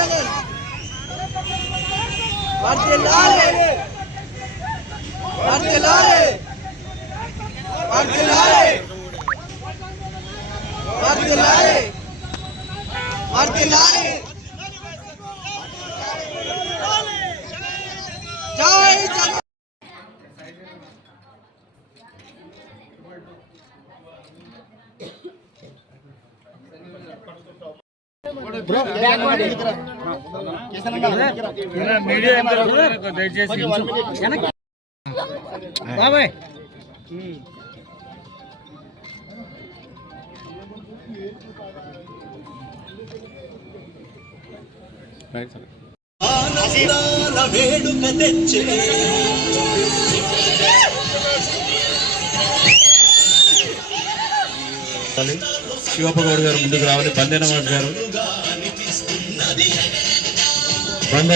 జగన్ వర్ధిల్లాలి వర్ధిల్లాలి వర్ధిల్లాలి వర్ధిల్లాలి వర్ధిల్లాలి జై జగన్ బాబాయ్ వేడుక తెచ్చే శివప్ప గౌడ్ గారు ముందుకు రావాలి. బందే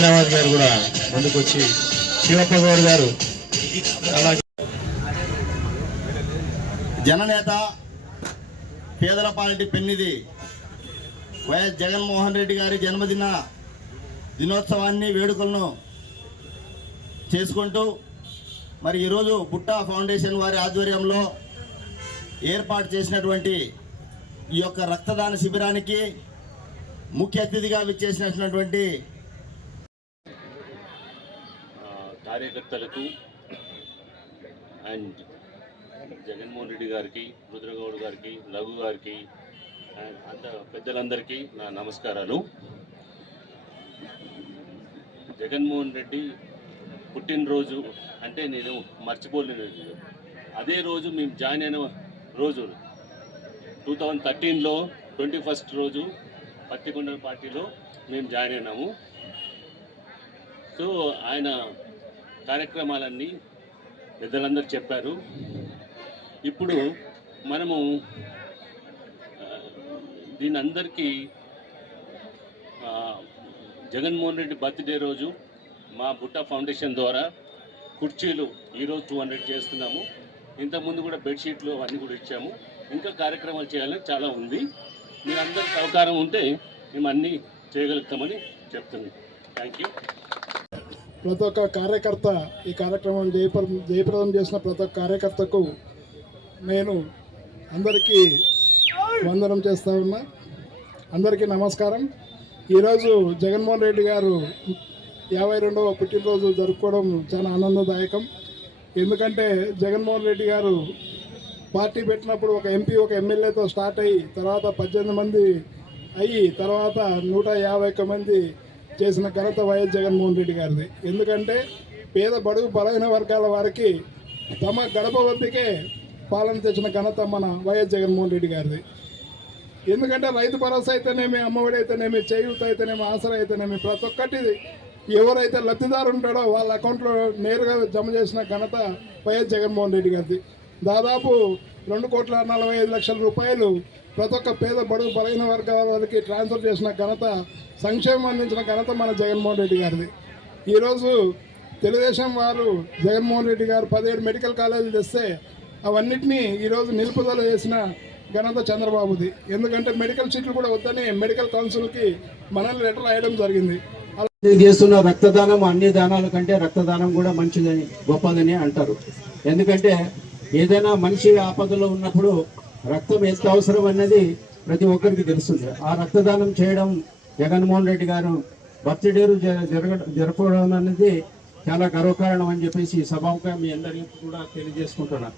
నవాజ్ గారు కూడా ముందుకు వచ్చి శివప్ప గౌడ్ గారు అలాగే జననేత పేదల పార్టీ పెన్నిది వైఎస్ జగన్మోహన్ రెడ్డి గారి జన్మదిన దినోత్సవాన్ని వేడుకలను చేసుకుంటూ మరి ఈరోజు బుట్టా ఫౌండేషన్ వారి ఆధ్వర్యంలో ఏర్పాటు చేసినటువంటి ఈ యొక్క రక్తదాన శిబిరానికి ముఖ్య అతిథిగా విచ్చేసినటువంటి కార్యకర్తలకు అండ్ జగన్మోహన్ రెడ్డి గారికి, రుద్రగౌడ్ గారికి, రఘు గారికి అంత పెద్దలందరికీ నా నమస్కారాలు. జగన్మోహన్ రెడ్డి పుట్టినరోజు అంటే నేను మర్చిపోలేను. అదే రోజు మేము జాయిన్ అయిన రోజు 2013లో 21st రోజు పత్తికొండ పార్టీలో మేము జాయిన్ అయినాము. సో ఆయన కార్యక్రమాలన్నీ పెద్దలందరూ చెప్పారు. ఇప్పుడు మనము దీని అందరికీ జగన్మోహన్ రెడ్డి బర్త్డే రోజు మా బుట్టా ఫౌండేషన్ ద్వారా కుర్చీలు ఈరోజు 200 చేస్తున్నాము. ఇంతకుముందు కూడా బెడ్షీట్లు అవన్నీ కూడా ఇచ్చాము. ఇంకా కార్యక్రమాలు చేయాలని చాలా ఉంది. మీరందరికీ సహకారం ఉంటే మేము అన్నీ చేయగలుగుతామని చెప్తున్నాం. Thank you. ప్రతి ఒక్క కార్యకర్త ఈ కార్యక్రమం జయప్రదం చేసిన ప్రతి ఒక్క కార్యకర్తకు నేను అందరికీ వందనం చేస్తూ ఉన్నా. అందరికీ నమస్కారం. ఈరోజు జగన్మోహన్ రెడ్డి గారు 52వ పుట్టినరోజు జరుపుకోవడం చాలా ఆనందదాయకం. ఎందుకంటే జగన్మోహన్ రెడ్డి గారు పార్టీ పెట్టినప్పుడు ఒక ఎంపీ ఒక ఎమ్మెల్యేతో స్టార్ట్ అయ్యి తర్వాత 18 మంది అయ్యి తర్వాత 151 మంది చేసిన ఘనత వైఎస్ జగన్మోహన్ రెడ్డి గారిది. ఎందుకంటే పేద బడుగు బలహీన వర్గాల వారికి తమ గడప వద్దకే పాలన తెచ్చిన ఘనత మన వైఎస్ జగన్మోహన్ రెడ్డి గారిది. ఎందుకంటే రైతు భరోసా అయితేనేమి, అమ్మఒడి అయితేనేమి, చేయూత అయితేనేమి, ఆసరా అయితేనేమి ప్రతి ఒక్కటి ఎవరైతే లబ్ధిదారు ఉంటాడో వాళ్ళ అకౌంట్లో నేరుగా జమ చేసిన ఘనత వైఎస్ జగన్మోహన్ రెడ్డి గారిది. దాదాపు 2,45,00,000 రూపాయలు ప్రతి ఒక్క పేద బడుగు బలహీన వర్గాల వారికి ట్రాన్స్ఫర్ చేసిన ఘనత, సంక్షేమం అందించిన ఘనత మన జగన్మోహన్ రెడ్డి గారిది. ఈరోజు తెలుగుదేశం వారు జగన్మోహన్ రెడ్డి గారు 17 మెడికల్ కాలేజీలు తెస్తే అవన్నిటినీ ఈరోజు నిలుపుదల చేసిన ఘనత చంద్రబాబుది. ఎందుకంటే మెడికల్ సీట్లు కూడా వద్దని మెడికల్ కౌన్సిల్కి మనల్ని లెటర్ రాయడం జరిగింది. చేస్తున్న రక్తదానం అన్ని దానాల కంటే రక్తదానం కూడా మంచిదని గొప్పదని అంటారు. ఎందుకంటే ఏదైనా మనిషి ఆపదలో ఉన్నప్పుడు రక్తం ఎంత అవసరం అన్నది ప్రతి ఒక్కరికి తెలుస్తుంది. ఆ రక్తదానం చేయడం జగన్మోహన్ రెడ్డి గారు బర్త్డే జరపడం అనేది చాలా గర్వకారణం అని చెప్పేసి సభాముఖంగా మీ అందరికీ కూడా తెలియజేసుకుంటున్నాను.